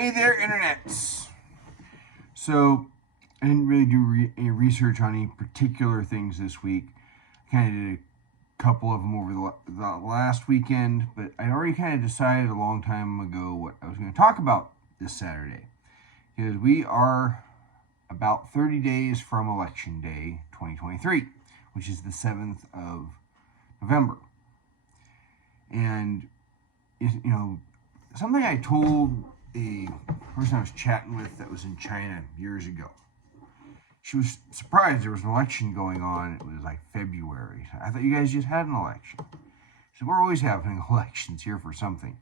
Hey there, internets. So, I didn't really do any research on any particular things this week. I kind of did a couple of them over the last weekend, but I already kind of decided a long time ago what I was going to talk about this Saturday. Because we are about 30 days from Election Day 2023, which is the 7th of November. And, something I told a person I was chatting with that was in China years ago. She was surprised there was an election going on. It was like February. I thought you guys just had an election. So we're always having elections here for something.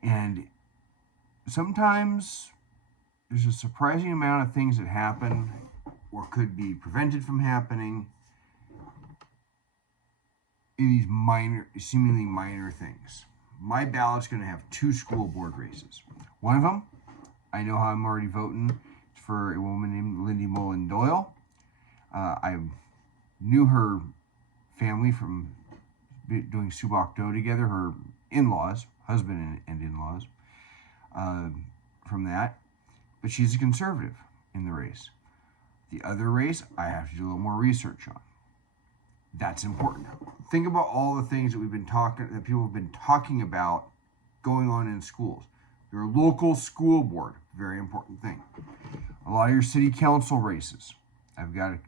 And sometimes there's a surprising amount of things that happen or could be prevented from happening in these seemingly minor things. My ballot's going to have 2 school board races. One of them, I know how I'm already voting. It's for a woman named Lindy Mullen Doyle. I knew her family from doing Subak Do together, her in-laws, husband and in-laws, from that. But she's a conservative in the race. The other race, I have to do a little more research on. That's important. Think about all the things that people have been talking about going on in schools. Your local school board, very important thing. A lot of your city council races. I've got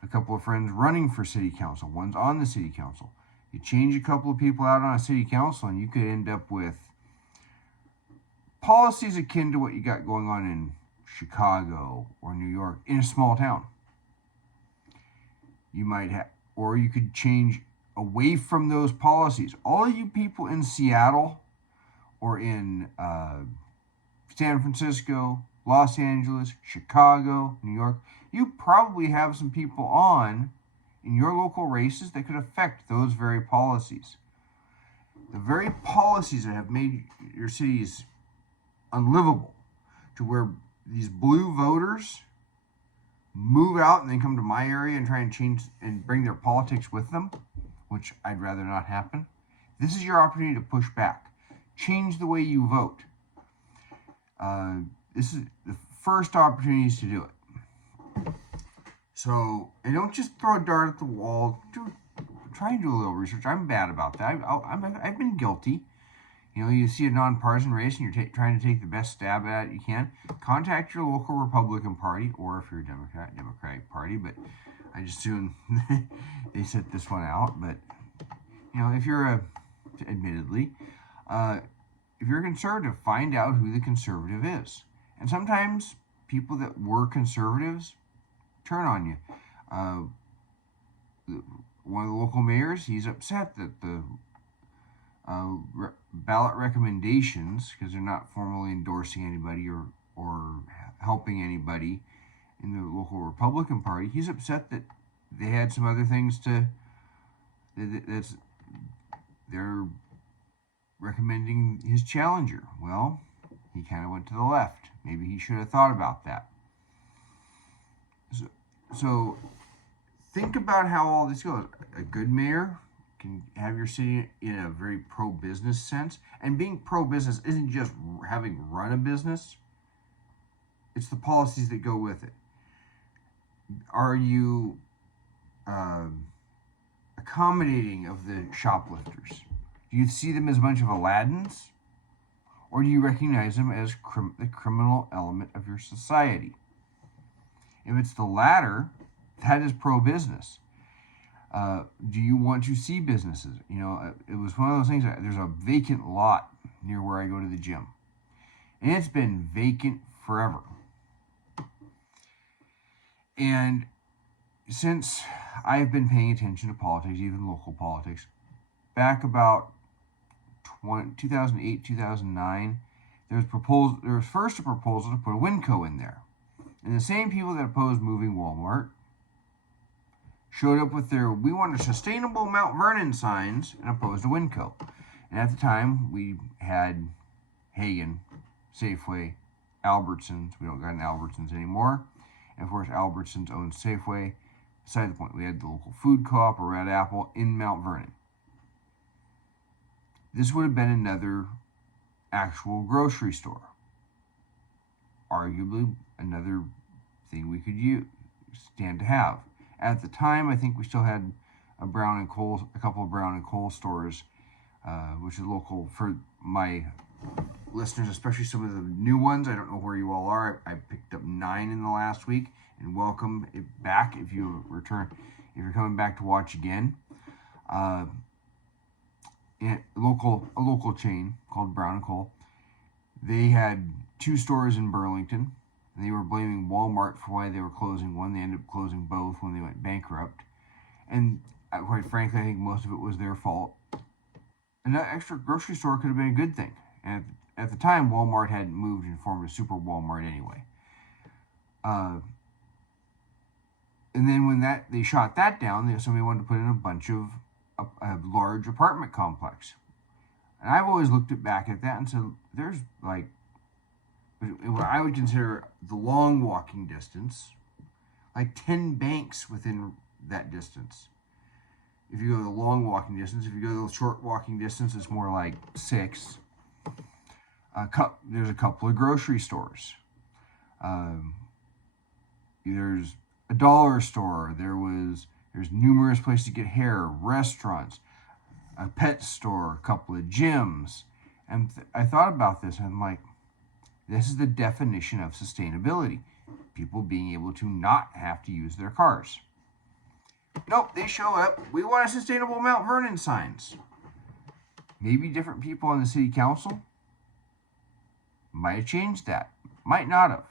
a couple of friends running for city council. One's on the city council. You change a couple of people out on a city council and you could end up with policies akin to what you got going on in Chicago or New York in a small town. Or you could change away from those policies. All of you people in Seattle or in San Francisco, Los Angeles, Chicago, New York, you probably have some people on in your local races that could affect those very policies. The very policies that have made your cities unlivable, to where these blue voters move out and then come to my area and try and change and bring their politics with them, which I'd rather not happen. This is your opportunity to push back. Change the way you vote. This is the first opportunities to do it. So, and don't just throw a dart at the wall. Try and do a little research. I'm bad about that. I've been guilty. You see a non-partisan race and you're trying to take the best stab at it you can. Contact your local Republican Party, or if you're a Democratic Party, but I just assume they set this one out. But, if you're admittedly, if you're a conservative, find out who the conservative is. And sometimes people that were conservatives turn on you. One of the local mayors, he's upset that the ballot recommendations, because they're not formally endorsing anybody or helping anybody in the local Republican Party. He's upset that they had some other things they're recommending his challenger. Well, he kind of went to the left. Maybe he should have thought about that. So think about how all this goes. A good mayor can have your city in a very pro-business sense. And being pro-business isn't just having run a business. It's the policies that go with it. Are you accommodating of the shoplifters? Do you see them as a bunch of Aladdins? Or do you recognize them as the criminal element of your society? If it's the latter, that is pro-business. Do you want to see businesses? It was one of those things. There's a vacant lot near where I go to the gym. And it's been vacant forever. And since I've been paying attention to politics, even local politics, back about 2008, 2009, there was first a proposal to put a Winco in there. And the same people that opposed moving Walmart showed up with their "We want a sustainable Mount Vernon" signs and opposed a Winco. And at the time, we had Hagen, Safeway, Albertsons. We don't got an Albertsons anymore. And of course, Albertsons owns Safeway. Beside the point, we had the local food co-op, or Red Apple, in Mount Vernon. This would have been another actual grocery store. arguably another thing we could stand to have. At the time, I think we still had a couple of Brown and Cole stores, which is local for my listeners, especially some of the new ones. I don't know where you all are. I picked up 9 in the last week, and welcome it back if you return, if you're coming back to watch again. A local chain called Brown and Cole. They had 2 stores in Burlington. They were blaming Walmart for why they were closing one. They ended up closing both when they went bankrupt. And quite frankly, I think most of it was their fault. And that extra grocery store could have been a good thing. And at the time, Walmart hadn't moved and formed a super Walmart anyway. And then when they shot that down, somebody wanted to put in a bunch of a large apartment complex. And I've always looked back at that and said, there's like what I would consider the long walking distance, like 10 banks within that distance. If you go the long walking distance, if you go the short walking distance, it's more like 6. There's a couple of grocery stores. There's a dollar store. There's numerous places to get hair, restaurants, a pet store, a couple of gyms. And I thought about this and I'm like, this is the definition of sustainability. People being able to not have to use their cars. Nope, they show up. We want a sustainable Mount Vernon signs. Maybe different people on the city council might have changed that. Might not have.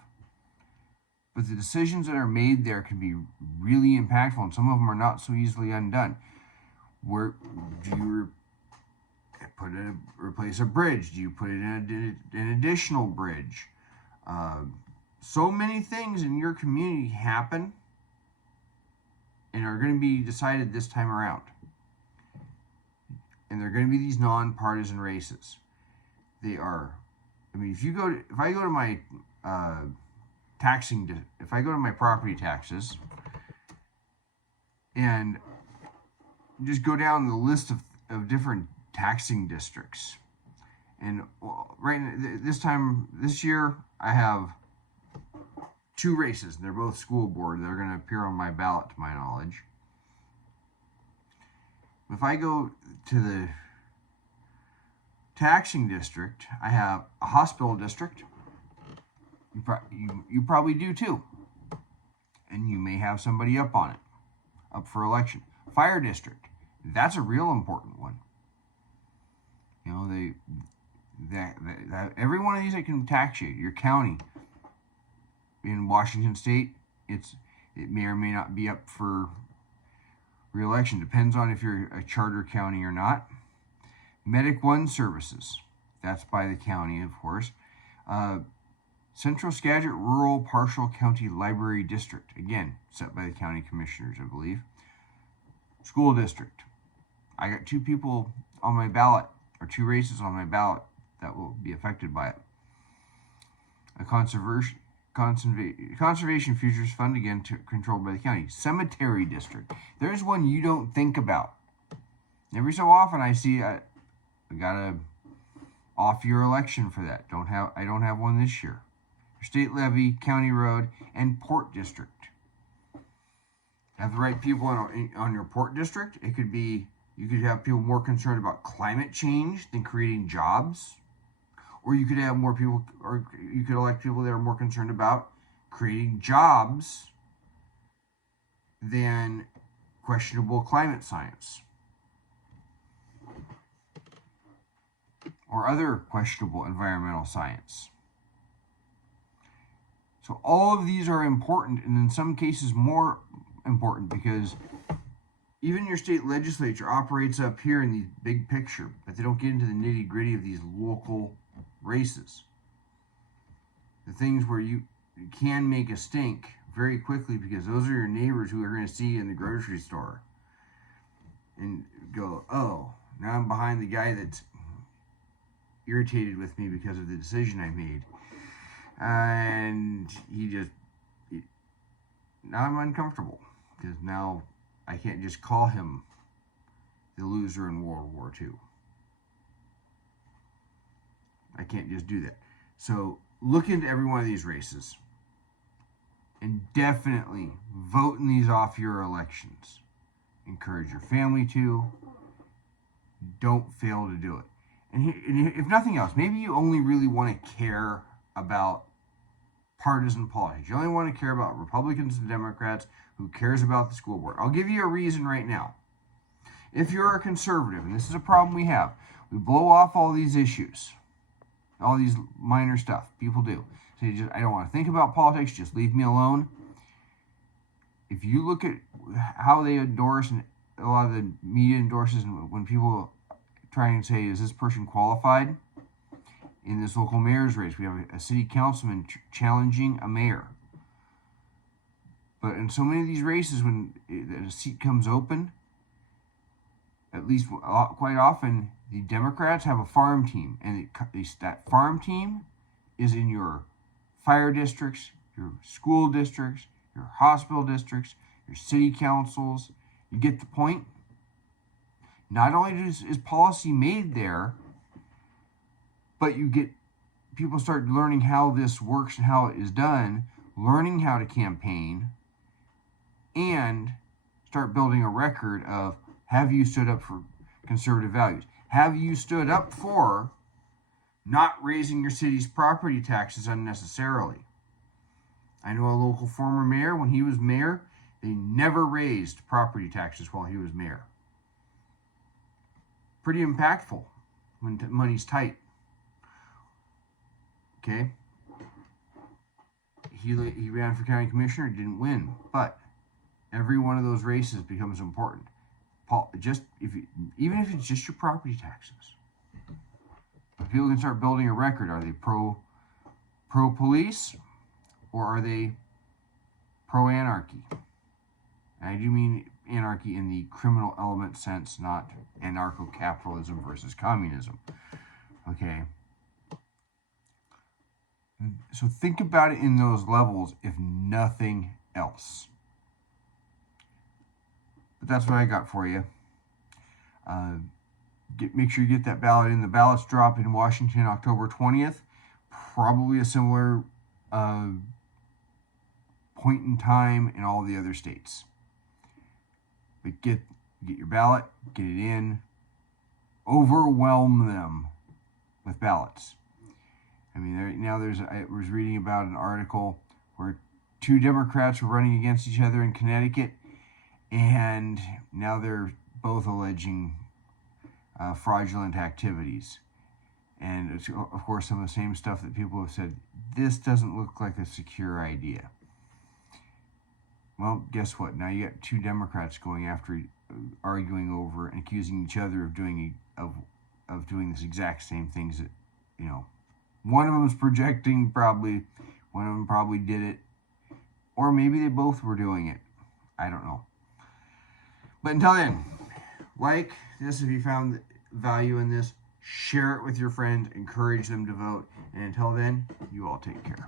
But the decisions that are made there can be really impactful, and some of them are not so easily undone. Where do you replace a bridge? Do you put in an additional bridge? So many things in your community happen and are going to be decided this time around. And they're going to be these non-partisan races. They are, I mean, if I go to my if I go to my property taxes and just go down the list of different taxing districts, and this year I have 2 races. They're both school board. They're going to appear on my ballot, to my knowledge. If I go to the taxing district, I have a hospital district. You probably do too. And you may have somebody up for election. Fire district. That's a real important one. You know, every one of these that can tax you. Your county in Washington State, it may or may not be up for re-election. Depends on if you're a charter county or not. Medic One services. That's by the county, of course. Central Skagit Rural Partial County Library District. Again, set by the county commissioners, I believe. School district. I got 2 people on my ballot, or 2 races on my ballot that will be affected by it. A Conservation Futures Fund, again, controlled by the county. Cemetery district. There's one you don't think about. Every so often I see I got a off-year election for that. I don't have one this year. State levy, county road, and port district. Have the right people on your port district. You could have people more concerned about climate change than creating jobs. Or you could have more people, or you could elect people that are more concerned about creating jobs than questionable climate science. Or other questionable environmental science. So all of these are important, and in some cases more important, because even your state legislature operates up here in the big picture, but they don't get into the nitty-gritty of these local races. The things where you can make a stink very quickly, because those are your neighbors who are going to see you in the grocery store and go, oh, now I'm behind the guy that's irritated with me because of the decision I made. And now I'm uncomfortable, because now I can't just call him the loser in World War II. I can't just do that. So look into every one of these races and definitely vote in these off year elections. Encourage your family to. Don't fail to do it. And if nothing else, maybe you only really want to care about partisan politics. You only want to care about Republicans and Democrats. Who cares about the school board? I'll give you a reason right now. If you're a conservative, and this is a problem we have, we blow off all these issues, all these minor stuff. People do. So I don't want to think about politics. Just leave me alone. If you look at how they endorse, and a lot of the media endorses, and when people try and say, is this person qualified? In this local mayor's race, we have a city councilman challenging a mayor. But in so many of these races, when a seat comes open, at least quite often, the Democrats have a farm team. And that farm team is in your fire districts, your school districts, your hospital districts, your city councils. You get the point? Not only is policy made there, but you get people start learning how this works and how it is done, learning how to campaign, and start building a record of, have you stood up for conservative values? Have you stood up for not raising your city's property taxes unnecessarily? I know a local former mayor, when he was mayor, they never raised property taxes while he was mayor. Pretty impactful when money's tight. Okay? He ran for county commissioner, didn't win, but every one of those races becomes important. Even if it's just your property taxes. If people can start building a record, are they pro-police or are they pro-anarchy? And I do mean anarchy in the criminal element sense, not anarcho-capitalism versus communism. Okay? So think about it in those levels, if nothing else. But that's what I got for you. Make sure you get that ballot in. The ballots drop in Washington October 20th. Probably a similar point in time in all the other states. But get your ballot, get it in, overwhelm them with ballots. I mean, I was reading about an article where 2 Democrats were running against each other in Connecticut, and now they're both alleging fraudulent activities. And it's, of course, some of the same stuff that people have said, this doesn't look like a secure idea. Well, guess what? Now you got 2 Democrats going after, arguing over and accusing each other of doing this exact same things that, one of them is projecting probably, one of them probably did it, or maybe they both were doing it. I don't know. But until then, like this if you found value in this, share it with your friends, encourage them to vote, and until then, you all take care.